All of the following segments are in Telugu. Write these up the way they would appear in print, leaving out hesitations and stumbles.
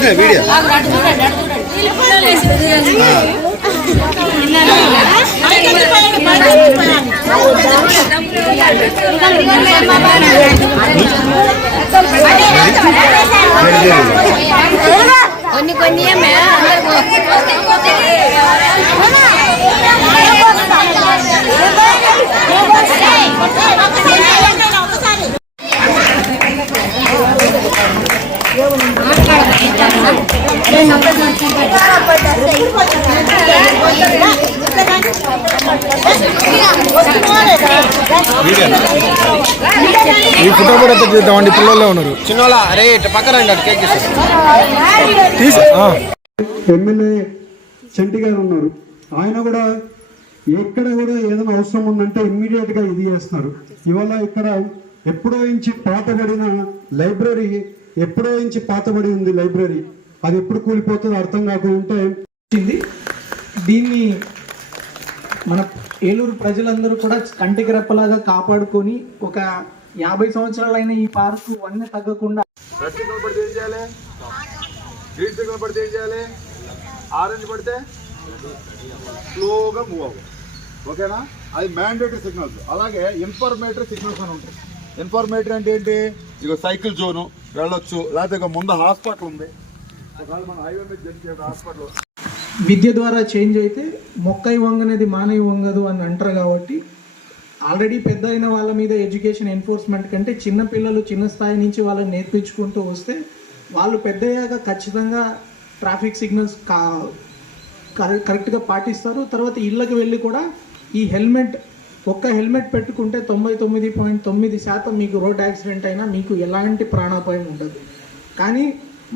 తీసిన వీడియో కొన్ని కొన్ని ఈ ఫోటో కూడా చూద్దామండి. పిల్లల్లో ఉన్నారు చిన్నోళ్ళ. అరే పక్కన కేక్ ఎమ్మెల్యే చంటి గారు ఉన్నారు. ఆయన కూడా ఎక్కడ కూడా ఏదైనా అవసరం ఉందంటే ఇమ్మీడియట్ గా ఇది చేస్తున్నారు. ఇవాళ ఇక్కడ ఎప్పుడో ఇంచి పాతబడిన లైబ్రరీ, ఎప్పుడో ఇంచి పాతబడి ఉంది లైబ్రరీ. అది ఎప్పుడు కూలిపోతుందో అర్థం కాకుంటే దీన్ని మన ఏలూరు ప్రజలందరూ కూడా కంటికి రెప్పలాగా కాపాడుకొని ఒక 50 సంవత్సరాలైన ఈ పార్కు వన్య తగ్గకుండా ఆరెంజ్ పడితే స్లోగా మూవ్ అవ్వదు. ఓకేనా? అది మ్యాండేటరీ సిగ్నల్స్. అలాగే ఇన్ఫర్మేటరీ సిగ్నల్స్ అని ఉంటాయి. ఇన్ఫర్మేటరీ అంటే ఏంటి? ఇక సైకిల్ జోను వెళ్ళొచ్చు, లేకపోతే ఇక ముందు హాస్పిటల్ ఉంది, ఒకవేళ మన హైవే మీద జరిగే హాస్పిటల్. విద్య ద్వారా చేంజ్ అయితే మొక్కై వంగనేది మానై వంగదు అని అంటారు. కాబట్టి ఆల్రెడీ పెద్ద అయిన వాళ్ళ మీద ఎడ్యుకేషన్ ఎన్ఫోర్స్మెంట్ కంటే చిన్న పిల్లలు చిన్న స్థాయి నుంచి వాళ్ళని నేర్పించుకుంటూ వస్తే వాళ్ళు పెద్దయ్యాక ఖచ్చితంగా ట్రాఫిక్ సిగ్నల్స్ కరెక్ట్గా పాటిస్తారు. తర్వాత ఇళ్ళకి వెళ్ళి కూడా ఈ ఒక్క హెల్మెట్ పెట్టుకుంటే 99.9% మీకు రోడ్ యాక్సిడెంట్ అయినా మీకు ఎలాంటి ప్రాణాపాయం ఉండదు. కానీ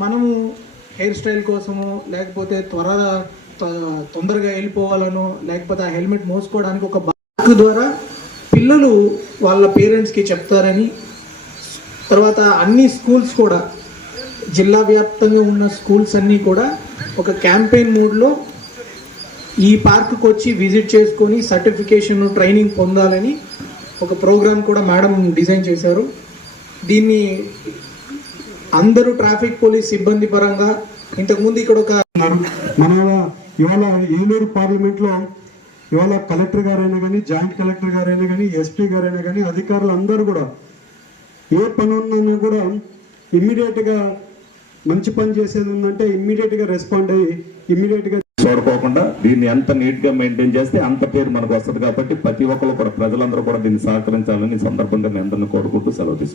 మనము హెయిర్ స్టైల్ కోసమో, లేకపోతే తొందరగా వెళ్ళిపోవాలనో, లేకపోతే ఆ హెల్మెట్ మోసుకోవడానికి ఒక బాధ్యత ద్వారా పిల్లలు వాళ్ళ పేరెంట్స్కి చెప్తారని, తర్వాత అన్ని స్కూల్స్ కూడా జిల్లా వ్యాప్తంగా ఉన్న స్కూల్స్ అన్నీ కూడా ఒక క్యాంపెయిన్ మూడ్లో ఈ పార్కుకు వచ్చి విజిట్ చేసుకొని సర్టిఫికేషన్ ట్రైనింగ్ పొందాలని ఒక ప్రోగ్రామ్ కూడా మేడం డిజైన్ చేశారు. దీన్ని అందరూ ట్రాఫిక్ పోలీస్ సిబ్బంది పరంగా ఇంతకుముందు ఇక్కడ ఒక మన ఇవాళ ఏలూరు పార్లమెంట్లో ఇవాళ కలెక్టర్ గారైనా కానీ, జాయింట్ కలెక్టర్ గారైనా కానీ, ఎస్పీ గారైనా కానీ, అధికారులు అందరూ కూడా ఏ పని ఉన్నా కూడా ఇమ్మీడియట్గా మంచి పని చేసేది ఉందంటే ఇమ్మీడియట్గా రెస్పాండ్ అయ్యి ఇమ్మీడియట్గా చూడకోకుండా దీన్ని ఎంత నీట్ గా మెయింటైన్ చేస్తే అంత పేరు మనకు వస్తుంది. కాబట్టి ప్రతి ఒక్కరు కూడా ప్రజలందరూ కూడా దీన్ని సహకరించాలని సందర్భంగా మీ అందరిని కోరుకుంటూ సెలవు తీసుకుంటాం.